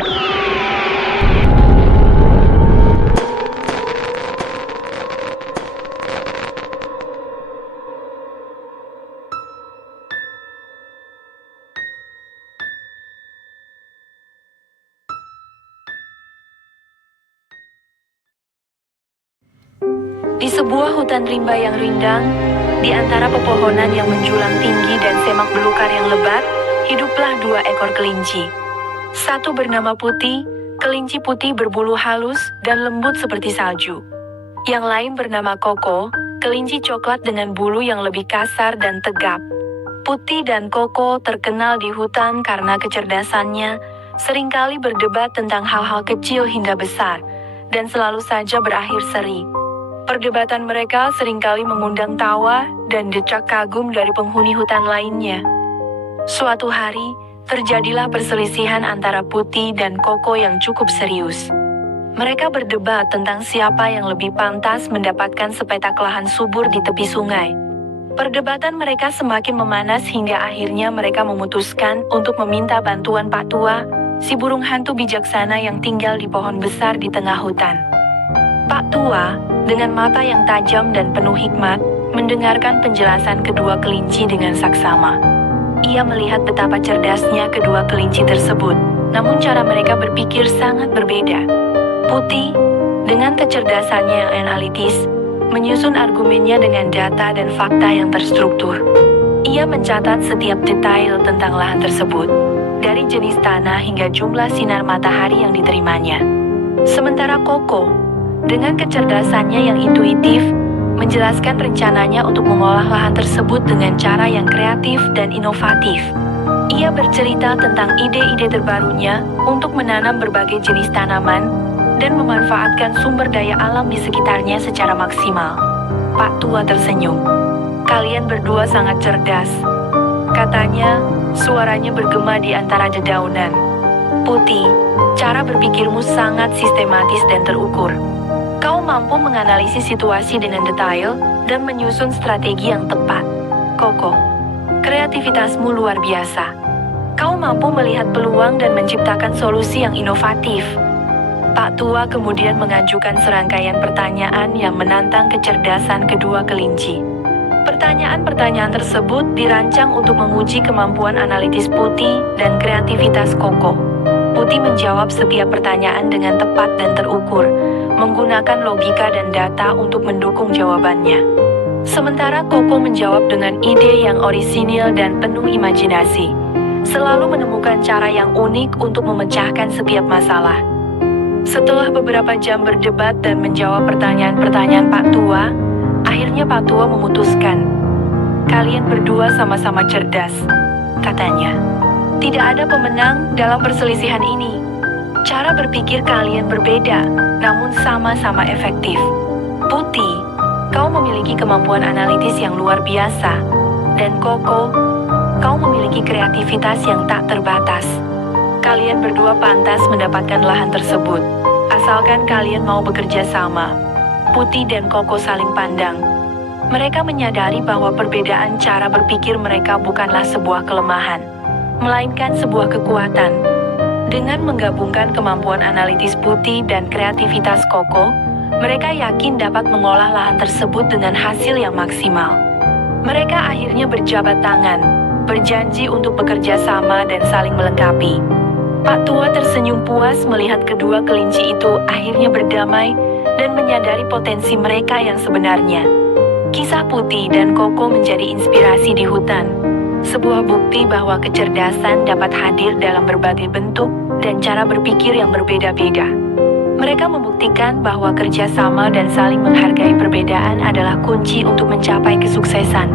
Di sebuah hutan rimba yang rindang, di antara pepohonan yang menjulang tinggi dan semak belukar yang lebat, hiduplah dua ekor kelinci. Satu bernama Putih, kelinci putih berbulu halus dan lembut seperti salju. Yang lain bernama Koko, kelinci coklat dengan bulu yang lebih kasar dan tegap. Putih dan Koko terkenal di hutan karena kecerdasannya, seringkali berdebat tentang hal-hal kecil hingga besar, dan selalu saja berakhir seri. Perdebatan mereka seringkali mengundang tawa dan decak kagum dari penghuni hutan lainnya. Suatu hari, terjadilah perselisihan antara Putih dan Koko yang cukup serius. Mereka berdebat tentang siapa yang lebih pantas mendapatkan sepetak lahan subur di tepi sungai. Perdebatan mereka semakin memanas hingga akhirnya mereka memutuskan untuk meminta bantuan Pak Tua, si burung hantu bijaksana yang tinggal di pohon besar di tengah hutan. Pak Tua, dengan mata yang tajam dan penuh hikmat, mendengarkan penjelasan kedua kelinci dengan saksama. Ia melihat betapa cerdasnya kedua kelinci tersebut, namun cara mereka berpikir sangat berbeda. Putih, dengan kecerdasannya yang analitis, menyusun argumennya dengan data dan fakta yang terstruktur. Ia mencatat setiap detail tentang lahan tersebut, dari jenis tanah hingga jumlah sinar matahari yang diterimanya. Sementara Koko, dengan kecerdasannya yang intuitif, menjelaskan rencananya untuk mengolah lahan tersebut dengan cara yang kreatif dan inovatif. Ia bercerita tentang ide-ide terbarunya untuk menanam berbagai jenis tanaman dan memanfaatkan sumber daya alam di sekitarnya secara maksimal. Pak Tua tersenyum. "Kalian berdua sangat cerdas," katanya, suaranya bergema di antara dedaunan. "Putih, cara berpikirmu sangat sistematis dan terukur. Kau mampu menganalisis situasi dengan detail dan menyusun strategi yang tepat. Koko, kreativitasmu luar biasa. Kau mampu melihat peluang dan menciptakan solusi yang inovatif." Pak Tua kemudian mengajukan serangkaian pertanyaan yang menantang kecerdasan kedua kelinci. Pertanyaan-pertanyaan tersebut dirancang untuk menguji kemampuan analitis Putih dan kreativitas Koko. Putih menjawab setiap pertanyaan dengan tepat dan terukur, menggunakan logika dan data untuk mendukung jawabannya. Sementara Koko menjawab dengan ide yang orisinil dan penuh imajinasi, selalu menemukan cara yang unik untuk memecahkan setiap masalah. Setelah beberapa jam berdebat dan menjawab pertanyaan-pertanyaan Pak Tua, akhirnya Pak Tua memutuskan, "Kalian berdua sama-sama cerdas," katanya. "Tidak ada pemenang dalam perselisihan ini. Cara berpikir kalian berbeda, namun sama-sama efektif. Putih, kau memiliki kemampuan analitis yang luar biasa, dan Koko, kau memiliki kreativitas yang tak terbatas. Kalian berdua pantas mendapatkan lahan tersebut, asalkan kalian mau bekerja sama." Putih dan Koko saling pandang. Mereka menyadari bahwa perbedaan cara berpikir mereka bukanlah sebuah kelemahan, melainkan sebuah kekuatan. Dengan menggabungkan kemampuan analitis Putih dan kreativitas Koko, mereka yakin dapat mengolah lahan tersebut dengan hasil yang maksimal. Mereka akhirnya berjabat tangan, berjanji untuk bekerja sama dan saling melengkapi. Pak Tua tersenyum puas melihat kedua kelinci itu akhirnya berdamai dan menyadari potensi mereka yang sebenarnya. Kisah Putih dan Koko menjadi inspirasi di hutan, sebuah bukti bahwa kecerdasan dapat hadir dalam berbagai bentuk dan cara berpikir yang berbeda-beda. Mereka membuktikan bahwa kerjasama dan saling menghargai perbedaan adalah kunci untuk mencapai kesuksesan.